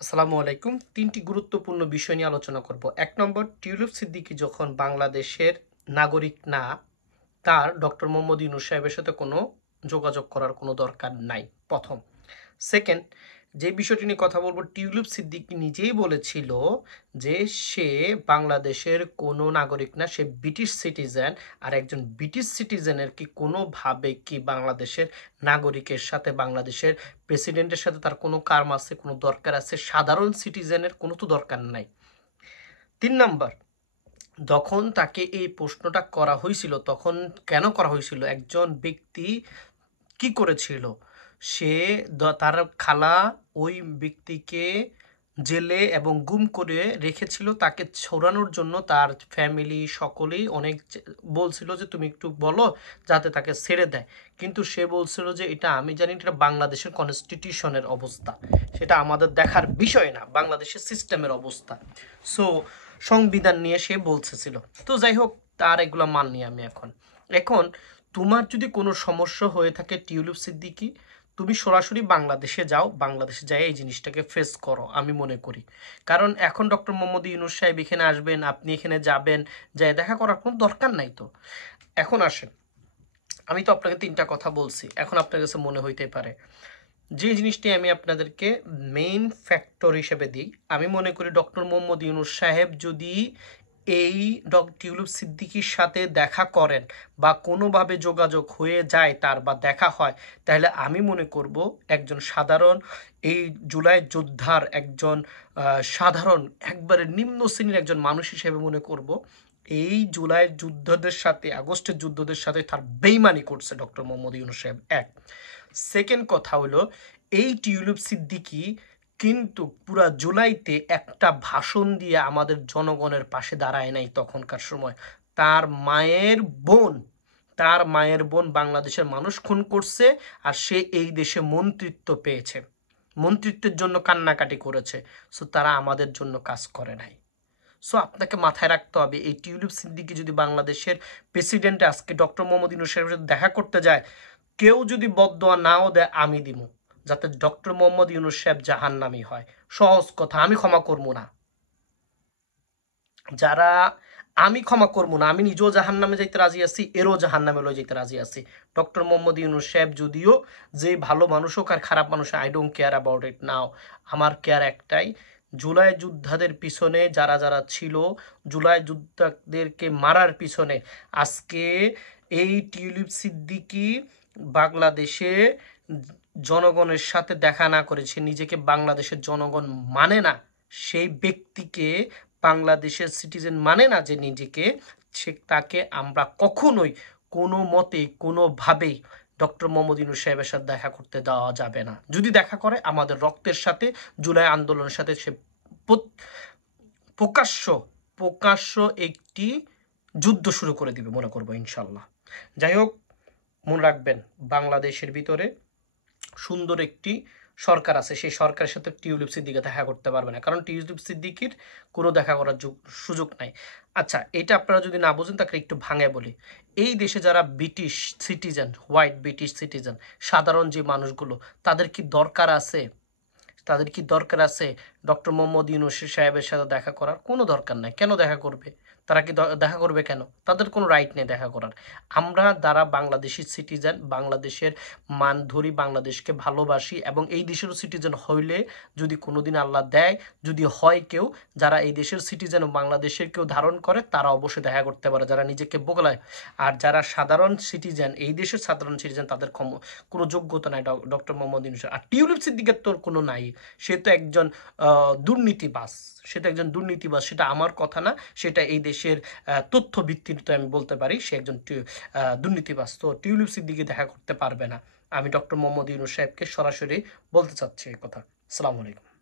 আসসালামু আলাইকুম। ৩টি গুরুত্বপূর্ণ বিষয় নিয়ে আলোচনা করব। ১ নম্বর, টিউলিপ সিদ্দিকী যখন বাংলাদেশের নাগরিক না, তার ডক্টর মোহাম্মদ ইউনূস সাহেবের সাথে কোনো যোগাযোগ করার কোনো দরকার নাই, ১ম। সেকেন্ড, যে বিষয়টি নিয়ে কথা বলব, টিউলিপ সিদ্দিকী নিজেই বলেছিল যে সে বাংলাদেশের কোনো নাগরিক না, সে ব্রিটিশ সিটিজেন। আর একজন ব্রিটিশ সিটিজেনের কি কোনোভাবে কি বাংলাদেশের নাগরিকের সাথে, বাংলাদেশের প্রেসিডেন্টের সাথে তার কোনো কার্ম আছে, কোনো দরকার আছে? সাধারণ সিটিজেনের কোনো তো দরকার নাই। ৩ নাম্বার, যখন তাকে এই প্রশ্নটা করা হয়েছিল, তখন কেন করা হয়েছিল? একজন ব্যক্তি কি করেছিল? সে তার খালা ওই ব্যক্তিকে জেলে এবং গুম করে রেখেছিল, তাকে ছড়ানোর জন্য। তার ফ্যামিলি সকলেই অনেক বলছিল যে তুমি একটু বলো যাতে তাকে ছেড়ে দেয়, কিন্তু সে বলছিল যে এটা আমি জানি, এটা বাংলাদেশের কনস্টিটিউশনের অবস্থা, সেটা আমাদের দেখার বিষয় না, বাংলাদেশের সিস্টেমের অবস্থা। সো সংবিধান নিয়ে সে বলতেছিল। তো যাই হোক, তার এগুলো মাননি আমি। এখন এখন তোমার যদি কোনো সমস্যা হয়ে থাকে টিউলিপ সিদ্দিকী, তুমি সরাসরি বাংলাদেশে যাও, বাংলাদেশে যাই এই জিনিসটাকে ফেস করো, আমি মনে করি। কারণ এখন ডক্টর মোহাম্মদ ইউনূস সাহেব এখানে আসবেন, আপনি এখানে যাবেন, যাই দেখা করার কোনো দরকার নাই তো। এখন আসেন, আমি তো আপনাকে 3টা কথা বলছি, এখন আপনার কাছে মনে হইতে পারে যে জিনিসটি আমি আপনাদেরকে মেইন ফ্যাক্টর হিসেবে দিই। আমি মনে করি ডক্টর মোহাম্মদ ইউনূস সাহেব যদি এই টিউলিপ সিদ্দিকীর সাথে দেখা করেন বা কোনোভাবে যোগাযোগ হয়ে যায় তার, বা দেখা হয়, তাহলে আমি মনে করব একজন সাধারণ, এই জুলাই যোদ্ধার একজন সাধারণ একবারে নিম্ন শ্রেণীর একজন মানুষ হিসেবে মনে করব এই জুলাই যুদ্ধদের সাথে, আগস্টের যুদ্ধদের সাথে তার বেইমানি করছে ডক্টর মোহাম্মদ ইউনূস সাহেব। এক। সেকেন্ড কথা হলো, এই টিউলিপ সিদ্দিকী কিন্তু পুরা জুলাইতে একটা ভাষণ দিয়ে আমাদের জনগণের পাশে দাঁড়ায় নাই তখনকার সময়। তার মায়ের বোন, তার মায়ের বোন বাংলাদেশের মানুষ খুন করছে, আর সে এই দেশে মন্ত্রিত্ব পেয়েছে, মন্ত্রিত্বের জন্য কান্নাকাটি করেছে। সো তারা আমাদের জন্য কাজ করে নাই। সো আপনাকে মাথায় রাখতে হবে, এই টিউলিপ সিদ্দিকী যদি বাংলাদেশের প্রেসিডেন্ট আজকে ডক্টর মোহাম্মদ ইউনূস সাহেবের সাথে দেখা করতে যায়, কেউ যদি বদদোয়া নাও দেয়, আমি দিব, যাতে ডক্টর মোহাম্মদ ইউনূস সাহেব জাহান্নামী হয়। সহজ কথা, আমি ক্ষমা করবো না যারা, আমি ক্ষমা করবো না, আমি নিজেও জাহান্নামে যাইতে রাজি আছি, এরও জাহান্নামে লয়ে যাইতে রাজি আছি। ডক্টর মোহাম্মদ ইউনূস সাহেব যদিও যে ভালো মানুষ হোক আর খারাপ মানুষ, I don't care about it now. আমার কেয়ার একটাই, জুলাই যোদ্ধাদের পিছনে যারা যারা ছিল, জুলাই যোদ্ধাদেরকে মারার পিছনে আজকে এই টিউলিপ সিদ্দিকী বাংলাদেশে জনগণের সাথে দেখা না করেছে, নিজেকে বাংলাদেশের জনগণ মানে না, সেই ব্যক্তিকে বাংলাদেশের সিটিজেন মানে না যে নিজেকে, সে তাকে আমরা কখনোই কোনো মতে কোনোভাবেই ডক্টর মোহাম্মদ ইউনূস সাহেবের সাথে দেখা করতে দেওয়া যাবে না। যদি দেখা করে, আমাদের রক্তের সাথে, জুলাই আন্দোলনের সাথে সে প্রকাশ্য প্রকাশ্য একটি যুদ্ধ শুরু করে দিবে মনে করবো ইনশাল্লাহ। যাই হোক, মনে রাখবেন, বাংলাদেশের ভিতরে সুন্দর একটি সরকার আছে, সেই সরকারের সাথে টিউলিপ সিদ্দিকী দেখা করতে পারবে না, কারণ টিউলিপ সিদ্দিকীর কোনো দেখা করার সুযোগ নাই। আচ্ছা, এটা আপনারা যদি না বোঝেন তাকে একটু ভাঙে বলি। এই দেশে যারা British citizen, white British citizen, সাধারণ যে মানুষগুলো, তাদের কি দরকার আছে, তাদের কি দরকার আছে ডক্টর মোহাম্মদ ইউনূস সাহেবের সাথে দেখা করার? কোনো দরকার নাই। কেন দেখা করবে তারা? কি দেখা করবে কেন? তাদের কোনো রাইট নেই দেখা করার। আমরা যারা বাংলাদেশি সিটিজেন, বাংলাদেশের মান ধরি, বাংলাদেশকে ভালোবাসি, এবং এই দেশেরও সিটিজেন হইলে, যদি কোনোদিন আল্লাহ দেয়, যদি হয় কেউ যারা এই দেশের সিটিজেন ও বাংলাদেশের কেউ ধারণ করে, তারা অবশ্যই দেখা করতে পারে, যারা নিজেকে বোগলায়। আর যারা সাধারণ সিটিজেন, এই দেশের সাধারণ সিটিজেন, তাদের কোনো যোগ্যতা নাই ডক্টর মোহাম্মদ ইউনূস। আর টিউলিপ সিদ্দিকের তোর কোনো নাই, সে তো একজন দুর্নীতিবাজ, সেটা একজন দুর্নীতিবাজ, সেটা আমার কথা না, সেটা এই দেশের তথ্য ভিত্তিতে আমি বলতে পারি, সে একজন দুর্নীতিবাজ। তো টিউলিপ সিদ্দিকী দেখা করতে পারবে না। আমি ডক্টর মোহাম্মদ ইউনূস সাহেবকে সরাসরি বলতে চাচ্ছি এই কথা। আসসালামু আলাইকুম।